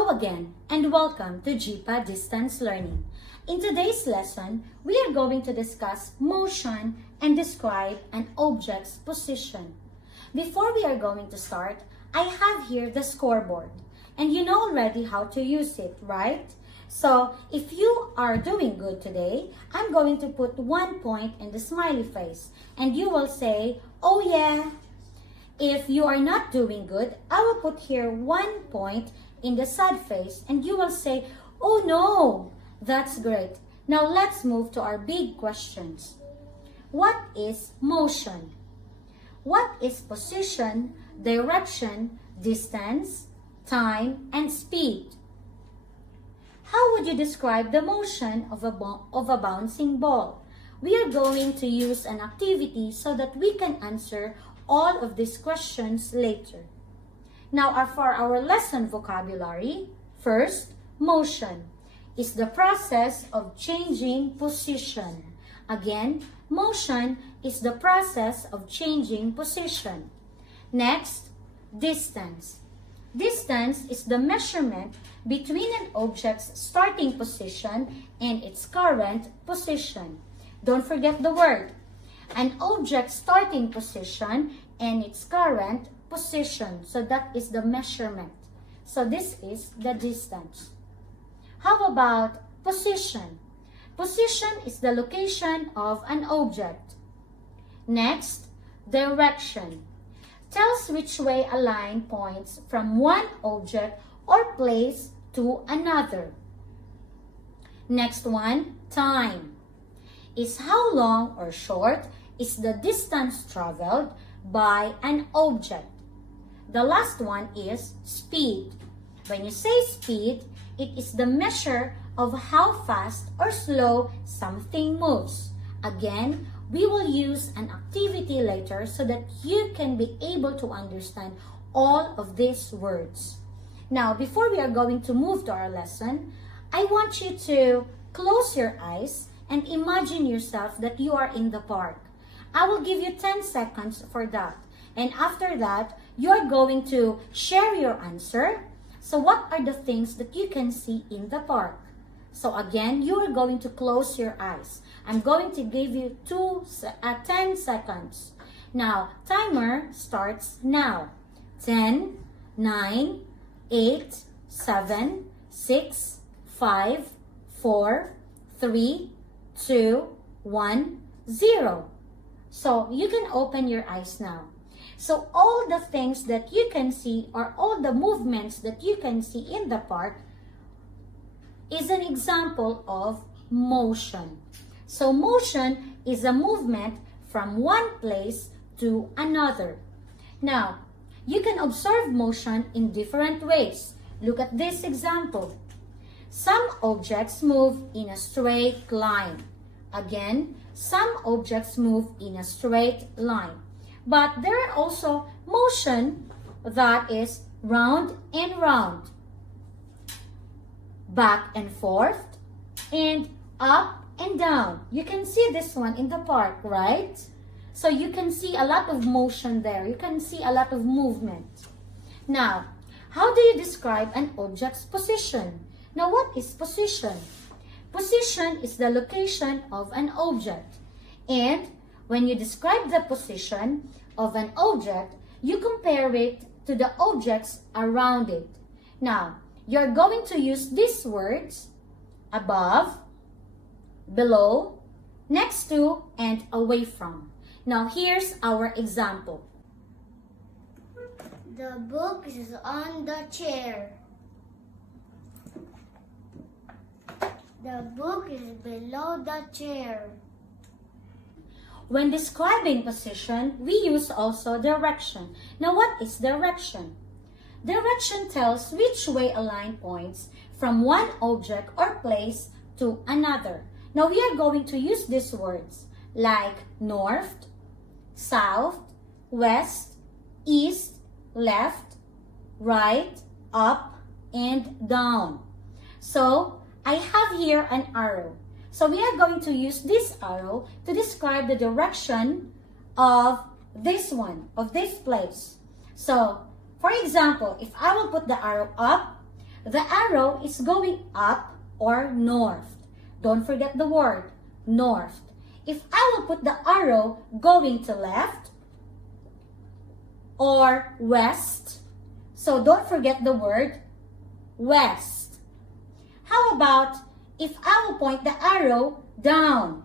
Hello again and welcome to JIPA Distance Learning. In today's lesson, we are going to discuss motion and describe an object's position. Before we are going to start, I have here the scoreboard and you know already how to use it, right? So if you are doing good today, I'm going to put 1 point in the smiley face and you will say, oh yeah. If you are not doing good, I will put here 1 point in the sad face and you will say, oh no, that's great. Now let's move to our big questions. What is motion? What is position, direction, distance, time, and speed? How would you describe the motion of a bouncing ball? We are going to use an activity so that we can answer all of these questions later. Now, for our lesson vocabulary, first, motion is the process of changing position. Again, motion is the process of changing position. Next, distance. Distance is the measurement between an object's starting position and its current position. Don't forget the word. An object's starting position and its current position. So that is the measurement. So this is the distance. How about position? Position is the location of an object. Next, direction. Tells which way a line points from one object or place to another. Next one, time. Is how long or short is the distance traveled by an object. The last one is speed. When you say speed, it is the measure of how fast or slow something moves. Again, we will use an activity later so that you can be able to understand all of these words. Now, before we are going to move to our lesson, I want you to close your eyes and imagine yourself that you are in the park. I will give you 10 seconds for that. And after that, you are going to share your answer. So what are the things that you can see in the park? So again, you are going to close your eyes. I'm going to give you 10 seconds. Now, timer starts now. 10, 9, 8, 7, 6, 5, 4, 3, 2, 1, 0. So you can open your eyes now. So all the things that you can see or all the movements that you can see in the park is an example of motion. So motion is a movement from one place to another. Now, you can observe motion in different ways. Look at this example. Some objects move in a straight line. Again, some objects move in a straight line. But there are also motion that is round and round, back and forth, and up and down. You can see this one in the park, right? So you can see a lot of motion there. You can see a lot of movement. Now, how do you describe an object's position? Now, what is position? Position is the location of an object. And when you describe the position of an object, you compare it to the objects around it. Now, you're going to use these words above, below, next to, and away from. Now, here's our example. The book is on the chair. The book is below the chair. When describing position, we use also direction. Now, what is direction? Direction tells which way a line points from one object or place to another. Now, we are going to use these words like north, south, west, east, left, right, up, and down. So, I have here an arrow. So we are going to use this arrow to describe the direction of this one, of this place. So, for example, if I will put the arrow up, the arrow is going up or north. Don't forget the word north. If I will put the arrow going to left or west, so don't forget the word west. How about if I will point the arrow down,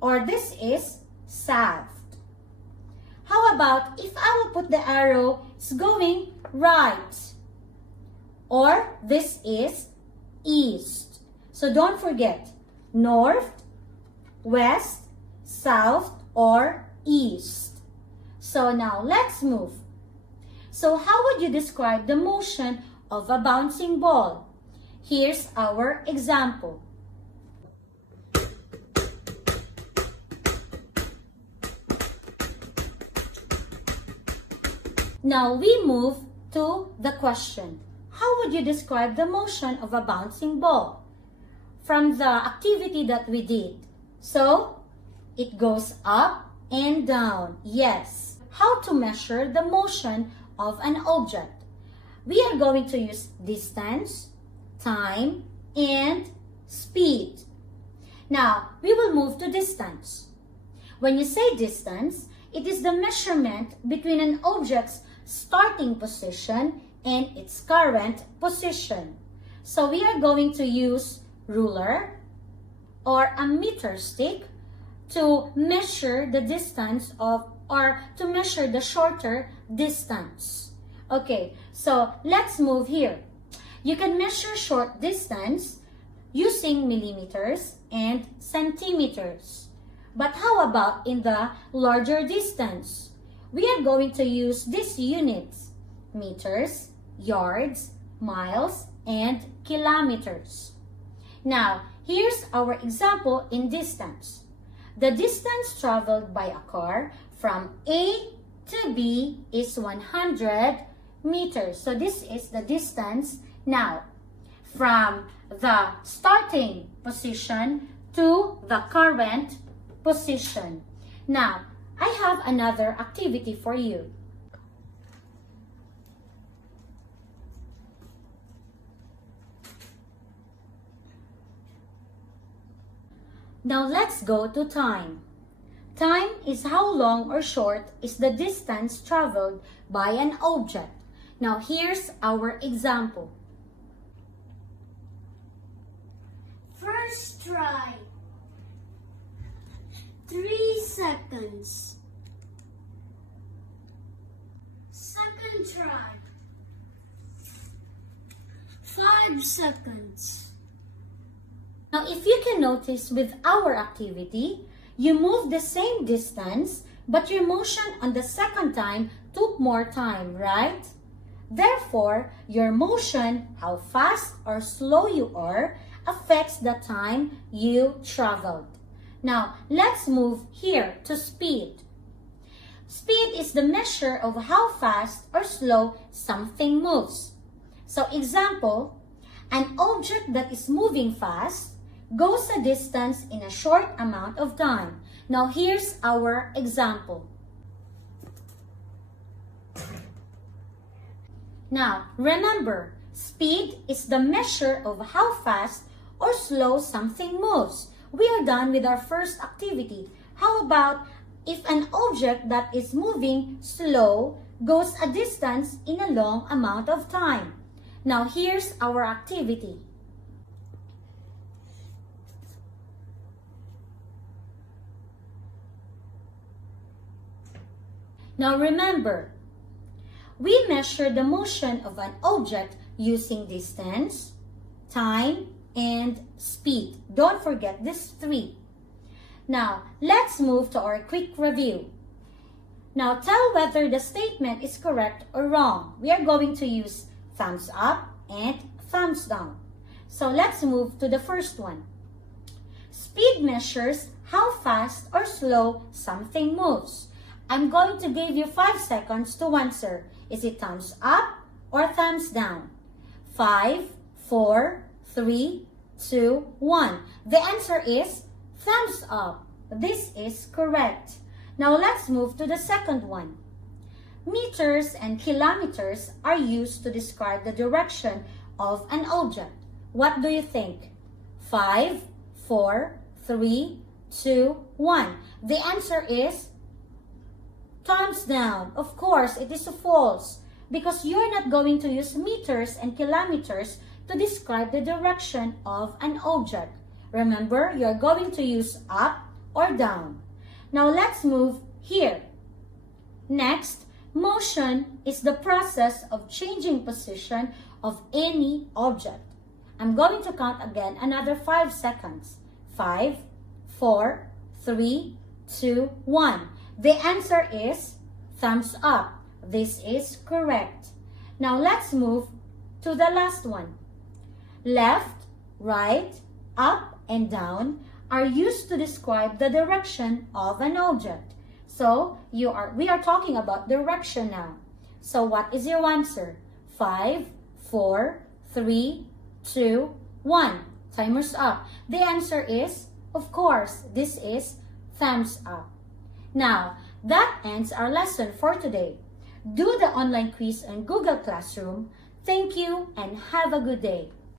or this is south? How about if I will put the arrow is going right, or this is east? So don't forget north, west, south, or east. So now let's move. So how would you describe the motion of a bouncing ball? Here's our example. Now we move to the question. How would you describe the motion of a bouncing ball? From the activity that we did. So, it goes up and down. Yes. How to measure the motion of an object? We are going to use distance, time, and speed. Now, we will move to distance. When you say distance, it is the measurement between an object's starting position and its current position. So we are going to use ruler or a meter stick to measure the distance of, or to measure the shorter distance. Okay, so let's move here. You can measure short distance using millimeters and centimeters. But how about in the larger distance? We are going to use these units: meters, yards, miles, and kilometers. Now, here's our example in distance. The distance traveled by a car from A to B is 100 meters. So this is the distance now from the starting position to the current position. Now, I have another activity for you. Now let's go to time. Time is how long or short is the distance traveled by an object. Now here's our example. First try. 3 seconds. Second try. 5 seconds. Now if you can notice with our activity, you move the same distance, but your motion on the second time took more time, right? Therefore, your motion, how fast or slow you are, affects the time you traveled. Now, let's move here to speed. Speed is the measure of how fast or slow something moves. So, example, an object that is moving fast goes a distance in a short amount of time. Now, here's our example. Now, remember, speed is the measure of how fast or slow something moves. We are done with our first activity. How about if an object that is moving slow goes a distance in a long amount of time? Now, here's our activity. Now, remember, we measure the motion of an object using distance, time, and speed. Don't forget these three. Now, let's move to our quick review. Now, tell whether the statement is correct or wrong. We are going to use thumbs up and thumbs down. So, let's move to the first one. Speed measures how fast or slow something moves. I'm going to give you 5 seconds to answer. Is it thumbs up or thumbs down? 5, 4, 3, 2, 1. The answer is thumbs up. This is correct. Now let's move to the second one. Meters and kilometers are used to describe the direction of an object. What do you think? 5, 4, 3, 2, 1. The answer is thumbs down. Of course, it is false because you're not going to use meters and kilometers to describe the direction of an object. Remember, you're going to use up or down. Now let's move here. Next, motion is the process of changing position of any object. I'm going to count again another 5 seconds. 5, 4, 3, 2, 1. The answer is thumbs up. This is correct. Now let's move to the last one. Left, right, up, and down are used to describe the direction of an object. So we are talking about direction now. So what is your answer? 5, 4, 3, 2, 1. Timer's up. The answer is, of course, this is thumbs up. Now, that ends our lesson for today. Do the online quiz on Google Classroom. Thank you and have a good day.